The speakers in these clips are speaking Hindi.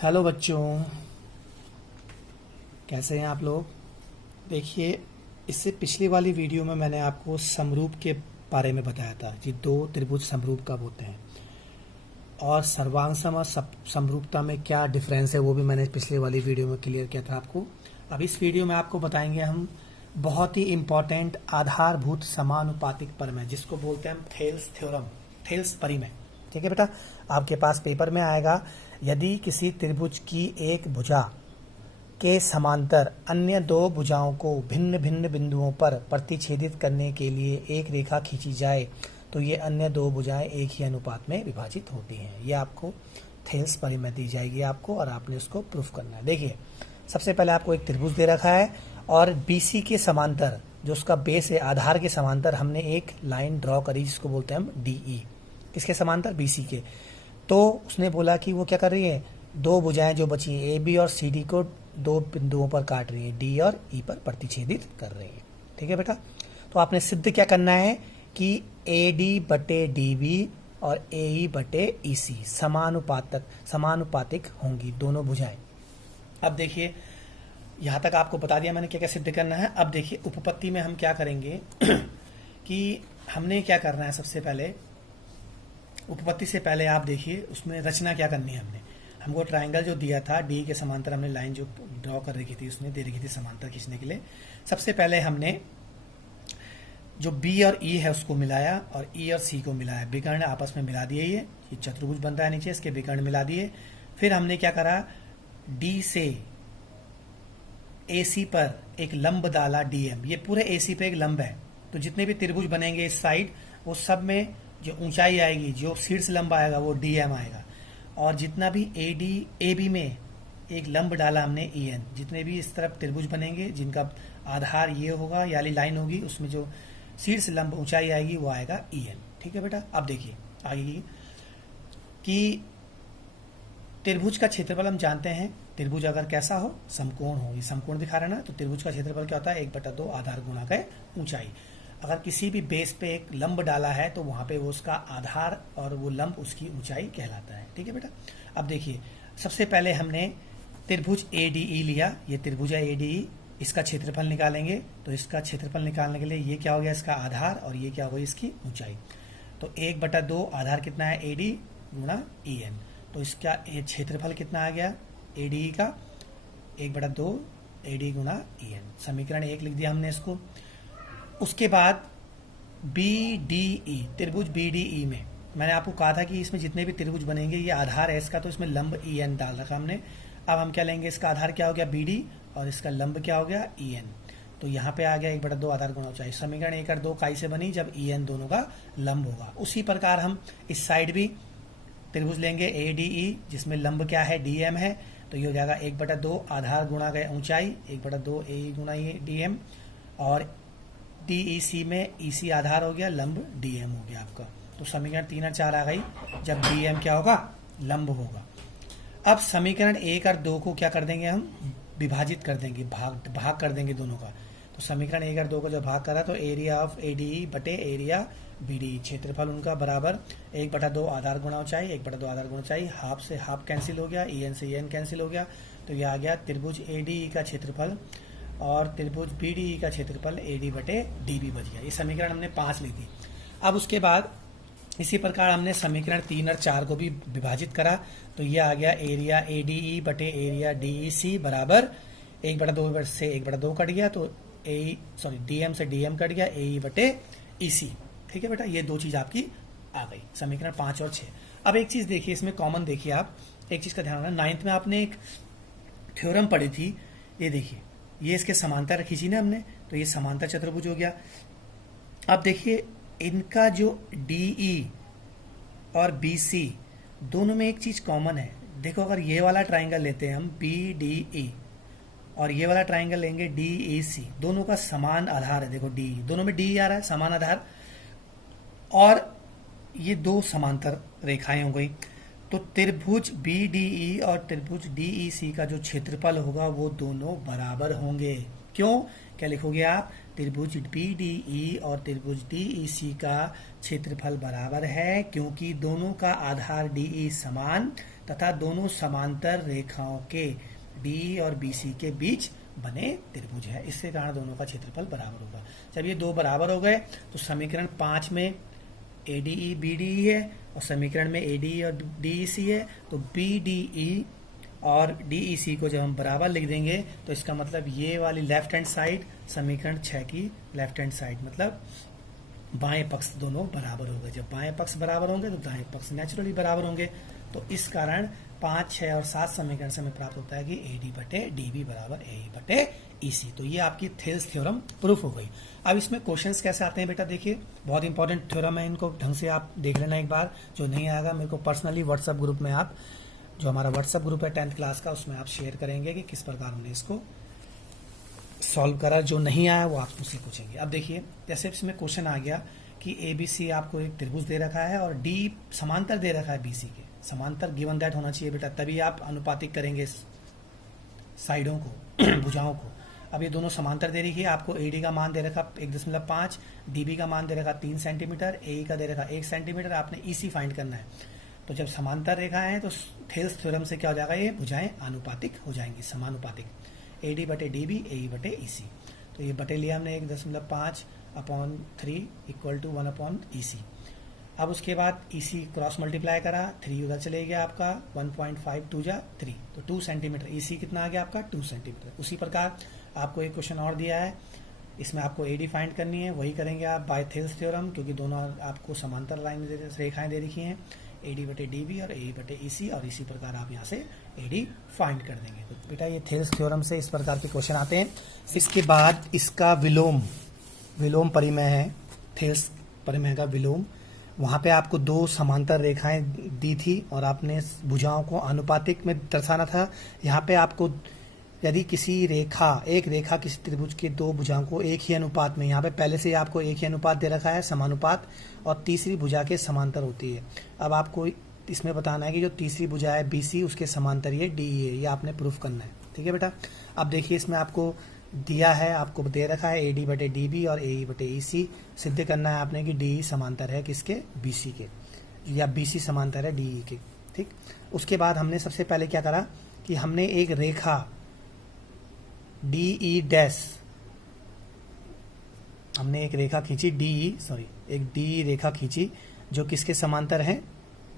हेलो बच्चों, कैसे हैं आप लोग। देखिए, इससे पिछली वाली वीडियो में मैंने आपको समरूप के बारे में बताया था कि दो त्रिभुज समरूप कब होते हैं और सर्वांग और समरूपता में क्या डिफरेंस है, वो भी मैंने पिछली वाली वीडियो में क्लियर किया था आपको। अब इस वीडियो में आपको बताएंगे हम बहुत ही इम्पोर्टेंट आधारभूत समानुपातिक प्रमेय, जिसको बोलते हैं हम थेल्स थ्योरम, थेल्स परिमेय। ठीक है बेटा, आपके पास पेपर में आएगा, यदि किसी त्रिभुज की एक भुजा के समांतर अन्य दो भुजाओं को भिन्न भिन्न बिंदुओं पर प्रतिच्छेदित करने के लिए एक रेखा खींची जाए तो ये अन्य दो भुजाएं एक ही अनुपात में विभाजित होती हैं। ये आपको थेल्स परिमेय दी जाएगी आपको, और आपने उसको प्रूफ करना है। देखिए, सबसे पहले आपको एक त्रिभुज दे रखा है और बीसी के समांतर, जो उसका बेस है, आधार के समांतर हमने एक लाइन ड्रॉ करी जिसको बोलते हैं हम डीई। किसके समांतर? बीसी के। तो उसने बोला कि वो क्या कर रही है, दो भुजाएं जो बची ए बी और सी डी को दो बिंदुओं पर काट रही है, डी और ई पर प्रतिच्छेदित कर रही है। ठीक है बेटा, तो आपने सिद्ध क्या करना है कि ए डी बटे डी बी और ए ई बटे ई सी समानुपातिक होंगी दोनों भुजाएं। अब देखिए, यहां तक आपको बता दिया मैंने क्या क्या सिद्ध करना है। अब देखिए, उपपत्ति में हम क्या करेंगे कि हमने क्या करना है। सबसे पहले उपपत्ति से पहले आप देखिए उसमें रचना क्या करनी है। हमको ट्रायंगल जो दिया था, डी के समांतर हमने लाइन जो ड्रॉ कर रखी थी, उसमें दे रखी थी समांतर खींचने के लिए। सबसे पहले हमने जो बी और ई है उसको मिलाया और ई और सी को मिलाया, विकर्ण आपस में मिला दिए। ये चतुर्भुज बन रहा है नीचे, इसके विकर्ण मिला दिए। फिर हमने क्या करा, डी से ए सी पर एक लंब डाला, डीएम। ये पूरे ए सी पे एक लंब है, तो जितने भी त्रिभुज बनेंगे इस साइड, वो सब में जो ऊंचाई आएगी, जो शीर्ष लंब आएगा, वो डीएम आएगा। और जितना भी ए डी ए बी में एक लंब डाला हमने ई एन, जितने भी इस तरफ त्रिभुज बनेंगे जिनका आधार ये होगा, यानी लाइन होगी, उसमें जो शीर्ष लंब ऊंचाई आएगी वो आएगा ई एन। ठीक है बेटा, अब देखिए आगे की कि त्रिभुज का क्षेत्रफल हम जानते हैं, त्रिभुज अगर कैसा हो, समकोण हो, ये समकोण दिखा रहा है ना, तो त्रिभुज का क्षेत्रफल क्या होता है, 1/2 आधार गुणा के ऊंचाई। अगर किसी भी बेस पे एक लंब डाला है तो वहां पे वो उसका आधार और वो लंब उसकी ऊंचाई कहलाता है। ठीक है बेटा, अब देखिए, सबसे पहले हमने त्रिभुज ADE लिया, ये त्रिभुज है ADE, इसका क्षेत्रफल निकालेंगे। तो इसका क्षेत्रफल निकालने के लिए ये क्या हो गया, इसका आधार, और ये क्या हो गई, इसकी ऊंचाई। तो 1/2 आधार कितना है, AD गुणा EN। तो इसका क्षेत्रफल कितना आ गया ADE का, 1/2 AD गुणा EN। समीकरण 1 लिख दिया हमने इसको। उसके बाद BDE, त्रिभुज BDE में मैंने आपको कहा था कि इसमें जितने भी त्रिभुज बनेंगे, ये आधार है इसका, तो इसमें लंब EN डाल रखा हमने। अब हम क्या लेंगे, इसका आधार क्या हो गया BD और इसका लंब क्या हो गया EN। तो यहाँ पे आ गया 1/2 आधार गुणा ऊंचाई। समीकरण 1 और 2 काई से बनी, जब EN दोनों का लंब होगा। उसी प्रकार हम इस साइड भी त्रिभुज लेंगे ADE, जिसमें लंब क्या है, DM है। तो ये हो जाएगा 1/2 आधार गुणा गए ऊंचाई, 1/2 AE गुणा ये DM, और DEC में EC आधार हो गया, लंब DM हो गया आपका। तो समीकरण 3 और 4 आ गई, जब DM क्या होगा, लंब होगा। अब समीकरण 1 और 2 को क्या कर देंगे, हम विभाजित कर देंगे, भाग कर देंगे दोनों का। तो समीकरण 1 और 2 को जब भाग करा तो एरिया ऑफ ADE बटे एरिया BDE, क्षेत्रफल उनका बराबर 1/2 आधार गुणा ऊंचाई, 1/2 आधार गुणा ऊंचाई, हाफ से हाफ कैंसिल हो गया, EN से EN कैंसिल हो गया। तो ये आ गया त्रिभुज ADE का क्षेत्रफल और त्रिभुज BDE का क्षेत्रफल AD बटे DB बच गया। ये समीकरण हमने 5 लिखी। अब उसके बाद इसी प्रकार हमने समीकरण 3 और 4 को भी विभाजित करा, तो ये आ गया एरिया ADE बटे एरिया DEC बराबर 1/2 से 1/2 कट गया, तो DM से DM कट गया, AE बटे EC। ठीक है बेटा, ये दो चीज आपकी आ गई, समीकरण 5 और 6। अब एक चीज देखिए, इसमें कॉमन देखिए, आप एक चीज का ध्यान रखना, 9th में आपने एक थ्योरम पढ़ी थी, ये देखिए, ये इसके समांतर खींची ना हमने, तो ये समांतर चतुर्भुज हो गया। अब देखिए, इनका जो DE और BC दोनों में एक चीज कॉमन है। देखो, अगर ये वाला ट्राइंगल लेते हैं हम BDE और ये वाला ट्राइंगल लेंगे DEC, दोनों का समान आधार है। देखो DE, दोनों में DE आ रहा है, समान आधार, और ये दो समांतर रेखाएं हो गई। तो त्रिभुज BDE और त्रिभुज DEC का जो क्षेत्रफल होगा वो दोनों बराबर होंगे। क्यों, क्या लिखोगे आप, त्रिभुज BDE और त्रिभुज DEC का क्षेत्रफल बराबर है, क्योंकि दोनों का आधार DE समान तथा दोनों समांतर रेखाओं के डी और बीसी के बीच बने त्रिभुज है। इसके कारण दोनों का क्षेत्रफल बराबर होगा। जब ये दो बराबर हो गए तो समीकरण 5 में ADE BDE है और समीकरण में ADE और DEC है, तो BDE और DEC को जब हम बराबर लिख देंगे तो इसका मतलब ये वाली लेफ्ट हैंड साइड समीकरण 6 की लेफ्ट हैंड साइड मतलब बाएं पक्ष दोनों बराबर होंगे। जब बाएं पक्ष बराबर होंगे तो दाएं पक्ष नेचुरली बराबर होंगे। तो इस कारण 5, 6 और 7 समीकरण से हमें प्राप्त होता है कि AD बटे DB बराबर AE बटे EC। तो ये आपकी थेल्स थ्योरम प्रूफ हो गई। अब इसमें क्वेश्चंस कैसे आते हैं बेटा, देखिए बहुत इंपॉर्टेंट थ्योरम है, इनको ढंग से आप देख लेना एक बार। जो नहीं आएगा मेरे को पर्सनली व्हाट्सएप ग्रुप में आप, जो हमारा व्हाट्सएप ग्रुप है 10th क्लास का, उसमें आप शेयर करेंगे कि किस प्रकार हमने इसको सॉल्व करा। जो नहीं आया वो आप मुझसे पूछेंगे। अब देखिए जैसे इसमें क्वेश्चन आ गया कि ABC आपको एक त्रिभुज दे रखा है और D समांतर दे रखा है BC के, समांतर गिवन दैट होना चाहिए बेटा, तभी आप अनुपातिक करेंगे साइडों को भुजाओं को। अब ये दोनों समांतर दे रखी है, आपको AD का मान दे रखा 1.5, DB का मान दे रखा 3 सेंटीमीटर, AE का दे रखा 1 सेंटीमीटर, आपने EC फाइंड करना है। तो जब समांतर रेखा है तो थेल्स थ्योरम से क्या हो जाएगा, ये भुजाएं आनुपातिक हो जाएंगी, समानुपातिक। AD बटे DB AE बटे EC। तो ये बटे लिया हमने 1.5/3 इक्वल टू 1/EC। अब उसके बाद EC क्रॉस मल्टीप्लाई करा, 3 उधर चले गया आपका, 1.5 2 जा 3, तो 2 सेंटीमीटर। EC कितना आ गया आपका 2 सेंटीमीटर। उसी प्रकार आपको एक क्वेश्चन और दिया है, इसमें आपको AD फाइंड करनी है, वही करेंगे आप बाय थेल्स थ्योरम, क्योंकि दोनों आपको समांतर लाइन रेखाएं दे रखी हैं, AD बटे DB और AE बटे EC, और इसी प्रकार आप यहाँ से AD फाइंड कर देंगे। तो बेटा ये थेल्स थ्योरम से इस प्रकार के क्वेश्चन आते हैं। इसके बाद इसका विलोम परिमेय है, थेल्स परिमेय का विलोम। वहाँ पे आपको 2 समांतर रेखाएं दी थी और आपने भुजाओं को आनुपातिक में दर्शाना था। यहाँ पे आपको यदि एक रेखा किसी त्रिभुज के 2 भुजाओं को एक ही अनुपात में, यहाँ पे पहले से ही आपको एक ही अनुपात दे रखा है, समानुपात, और तीसरी भुजा के समांतर होती है। अब आपको इसमें बताना है कि जो तीसरी भुजा है BC उसके समांतर ये DE है, ये आपने प्रूफ करना है। ठीक है बेटा। अब देखिए इसमें आपको दिया है, आपको दे रखा है AD बटे DB और AE बटे EC। सिद्ध करना है आपने कि DE समांतर है किसके, BC के, या BC समांतर है DE के। ठीक। उसके बाद हमने सबसे पहले क्या करा कि हमने एक रेखा हमने एक रेखा खींची एक DE रेखा खींची जो किसके समांतर है,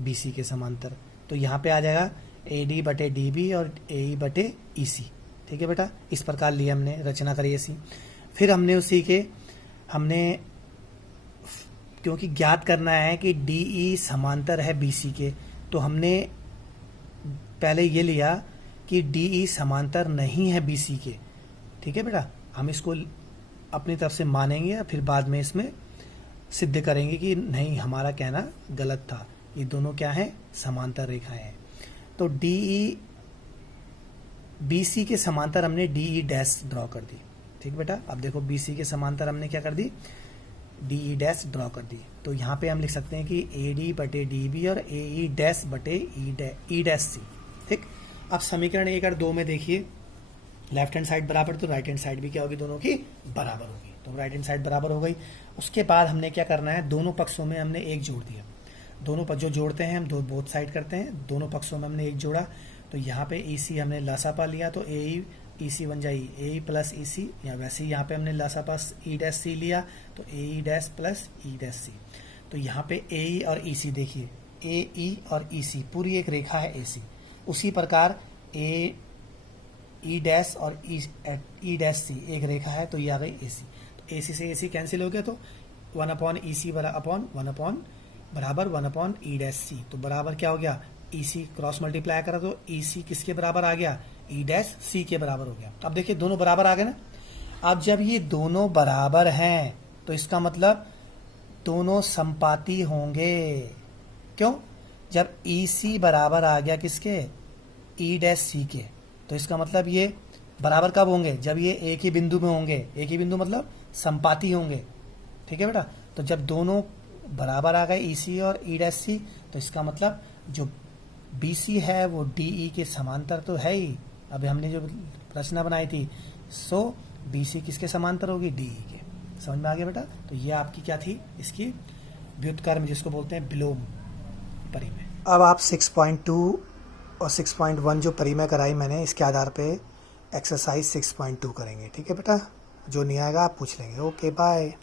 BC के समांतर। तो यहाँ पे आ जाएगा AD बटे DB और AE बटे EC। ठीक है बेटा, इस प्रकार लिए हमने रचना करी ऐसी। फिर हमने क्योंकि ज्ञात करना है कि DE समांतर है BC के, तो हमने पहले ये लिया कि DE समांतर नहीं है BC के। ठीक है बेटा, हम इसको अपनी तरफ से मानेंगे, फिर बाद में इसमें सिद्ध करेंगे कि नहीं, हमारा कहना गलत था, ये दोनों क्या है, समांतर रेखाएं हैं। तो DE BC के समांतर हमने DE डैश ड्रॉ कर दी। ठीक बेटा, अब देखो BC के समांतर हमने क्या कर दी, DE डैश ड्रॉ कर दी। तो यहाँ पे हम लिख सकते हैं कि AD बटे DB और AE डैश बटे E डैश C। ठीक। अब समीकरण 1 और 2 में देखिए, लेफ्ट हैंड साइड बराबर, तो राइट हैंड साइड भी क्या होगी, दोनों की बराबर होगी। तो राइट हैंड साइड बराबर हो गई। उसके बाद हमने क्या करना है, दोनों पक्षों में हमने 1 जोड़ दिया। दोनों पक्ष जो जोड़ते हैं हम बोथ साइड करते हैं, दोनों पक्षों में हमने 1 जोड़ा। तो यहाँ पे EC हमने लसापा लिया, तो AE EC बन जाएगी AE प्लस EC, या वैसे ही यहाँ पे हमने लसापा E डैश C लिया, तो AE dash plus E dash C। तो यहाँ पे AE और EC देखिए, AE और EC पूरी एक रेखा है AC। उसी प्रकार E डैश और E डैश C एक रेखा है, तो ये आ गई AC। तो AC से AC कैंसिल हो गया, तो 1/EC बराबर 1/E डैश C। तो बराबर क्या हो गया, EC क्रॉस मल्टीप्लाई करा तो EC किसके बराबर आ गया, E डैश C के बराबर हो गया। अब देखिए दोनों बराबर आ गए ना। अब जब ये दोनों बराबर हैं तो इसका मतलब दोनों संपाती होंगे। क्यों, जब EC बराबर आ गया किसके, E डैश C के, तो इसका मतलब ये बराबर कब होंगे, जब ये एक ही बिंदु में होंगे। एक ही बिंदु मतलब संपाती होंगे। ठीक है बेटा। तो जब दोनों बराबर आ गए EC और E डैश C, तो इसका मतलब जो BC है वो DE के समांतर तो है ही। अब हमने जो रचना बनाई थी, सो BC किसके समांतर होगी, DE के। समझ में आ गया बेटा। तो ये आपकी क्या थी, इसकी व्युत्क्रम जिसको बोलते हैं विलोम परिमेय। अब आप 6.2 और 6.1 जो परिमय कराई मैंने, इसके आधार पे एक्सरसाइज 6.2 करेंगे। ठीक है बेटा, जो नहीं आएगा आप पूछ लेंगे। Okay bye.